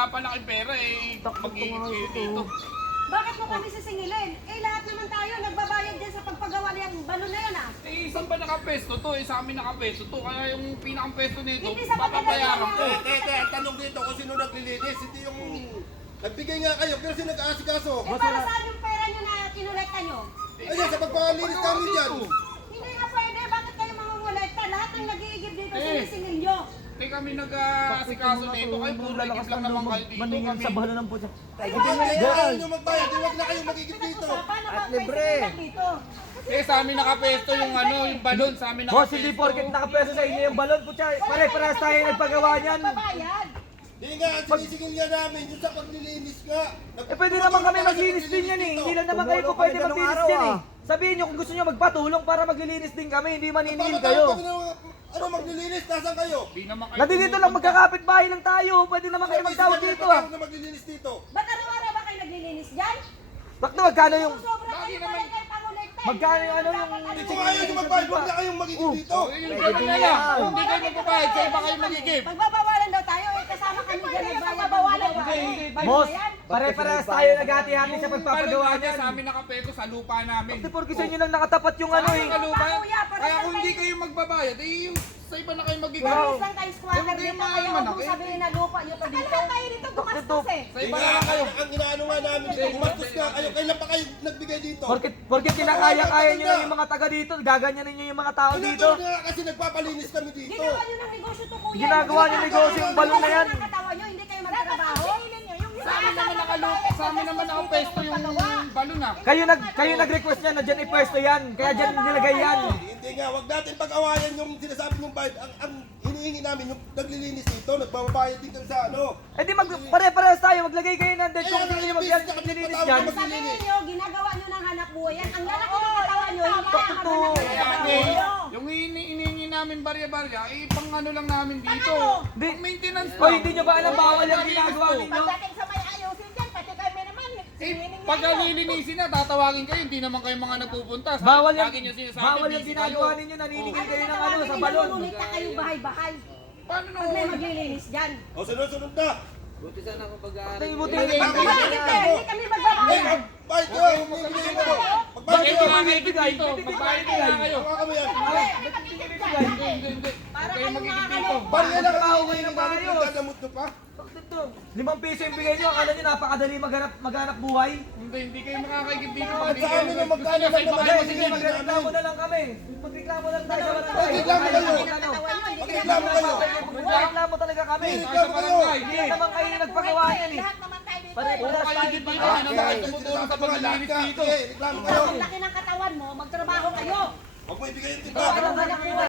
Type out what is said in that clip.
wala pa na kayong pera eh. Mag-iigit kayo dito. Bakit mo kami sisingilin? Eh lahat naman tayo nagbabayad din sa pagpagawa ng balon na yun ah. Eh, saan ba nakapesto to? Eh, sa amin nakapesto to. Kaya yung pinakang pesto nito, Hindi sa papabayaran ko. Ang tanong dito kung sino naglilinis, hindi yung... Nagbigay nga kayo, pero sino nag-aasikaso? Eh para saan yung pera nyo na kinulekta nyo? Ayun, sa pagpapalinis kami dyan. Hindi nga pwede, bakit kayo mangungulekta? Lahat ng nag-iigib dito Eh. sinisingil nyo. Hindi kami nag-aasikaso nito. Kayo puro ikip lang naman kayo dito. Maningin Kami. sa balo ng pusa. Ayaw nyo magbayad, huwag na kayong magigit dito. Pinag-usapan na At ba libre. pwede dito? Eh, sa amin nakapesto yung ano, yung balon. Sa amin Boss, nakapesto. hindi porket nakapeso sa inyo yung balon, putya. Pare-parehas tayo nagpagawa niyan. Babayad. Hindi nga, ang sinisingil nga namin, yung sa paglilinis nga. Eh pwede naman kami maglinis din yan eh. Hindi lang naman kayo po pwede maglinis yan eh. Sabihin nyo kung gusto nyo magpatulong para maglilinis din kami, hindi maniningil kayo. Ano maglilinis? Nasaan kayo? Hindi naman kayo. Nandito lang magkakapit bahay lang tayo. Pwede naman kayo magtawag dito ah. Ano maglilinis dito? Ba't araw-araw ba kayo naglilinis dyan? Bakit magkano yung... Sobra Lagi kayo naman- pala kayo pangulekta. Magkano yung ano yung... Hindi ko ayaw nyo magbayad, huwag na kayong magigit dito. Oh, yun naman na lang. Kung hindi kayo magbabayad, sa iba kayo magigib. Magbabawalan daw tayo, eh kasama kami dyan magbabawalan tayo. Boss, pare-parehas tayo naghati-hati sa pagpapagawa Balon niyan. sa amin nakapesto sa lupa namin. Kasi porke sa inyo lang nakatapat yung ano eh. Kaya kung hindi kayo magbabayad, eh yung sa iba na kayo magigib. Paris lang kayo squatter Hindi dito, mga kaya huwag manak, mong eh. sabihin na lupa nyo to dito. Kailan kayo dito gumastos eh? Sa iba na lang kayo. Ang inaano nga namin dito, gumastos nga kayo. Kailan pa kayo nagbigay dito? Porke kinakaya-kaya nyo lang yung mga taga dito, gaganyanin nyo yung mga tao Ano dito. to nga kasi nagpapalinis kami dito. Ginawa nyo ng negosyo to kuya. Ginagawa nyo negosyo yung balon na yan. Nakatawa nyo, hindi kayo magtrabaho. Sa amin naman nakalupa, sa amin naman nakapesto yung balon ah. Kayo nag-request niyan na dyan ipwesto yan, kaya dyan nilagay yan. Hindi nga, wag natin pag-awayan yung sinasabi yung bayad. Ang hinihingi namin yung naglilinis dito, nagbabayad din kami sa ano. Eh di pare-parehas tayo, maglagay kayo ng dead kung Kaya hindi nyo nga, imbis na maglilinis kami yan. patawag Sabihin nyo, ginagawa nyo ng hanap buhay yan. Ang lalaki ng katawan nyo, hindi Bakit ang to? hanap Kaya buhay eh, nyo. yung hinihingi namin barya-barya, eh pang ano lang namin dito. Di, Pang maintenance o hindi nyo ba alam bawal yung ginagawa ninyo? Pagdating sa may ayusin dyan, pati kami naman. Eh, pag lilinisin na, tatawagin kayo, hindi naman kayo mga nagpupunta. Bawal yung, Lagi nyo sinasabi, bawal yung busy ginagawa kayo. ninyo, naniningil Ano kayo ng tawagin ano sa nyo, balon. ngunita kayo bahay-bahay. Paano Pag may nung... maglilinis dyan. O sunod-sunod na. Tay, buti Hindi, hindi. Hindi kami magbabayad. Bayad ko, bibigyan mo. Bakit Magbayad kayo ko. makikip dito? Magbayad na nga kayo. Hawakan mo yan. Hindi. Para Kayo kayong magigip dito. nakakaloko. Barya lang Trabaho ang kayo hinihingi ng namin, maayos. dadamot nyo pa. Bakit to? 5 piso yung bigay nyo, akala nyo napakadali maghanap buhay. Hindi kayo makakagip dito. At sa amin na magkano lang naman Sige, ang sige, hinihingi magreklamo namin. na lang kami. Magreklamo lang tayo sa barangay. Magreklamo kayo. Magreklamo kayo. Magreklamo talaga kami. Tayo sa barangay. Hindi naman kayo nagpagawa yan eh. Lahat naman tayo dito. Pare- Puro kayo dito. Hindi naman kayo tumutulong sa paglilinis dito. Reklamo kayo. Ang laki ng katawan mo, magtrabaho kayo. Huwag mo ibigay yung Ikaw ang timba. hanap buhay.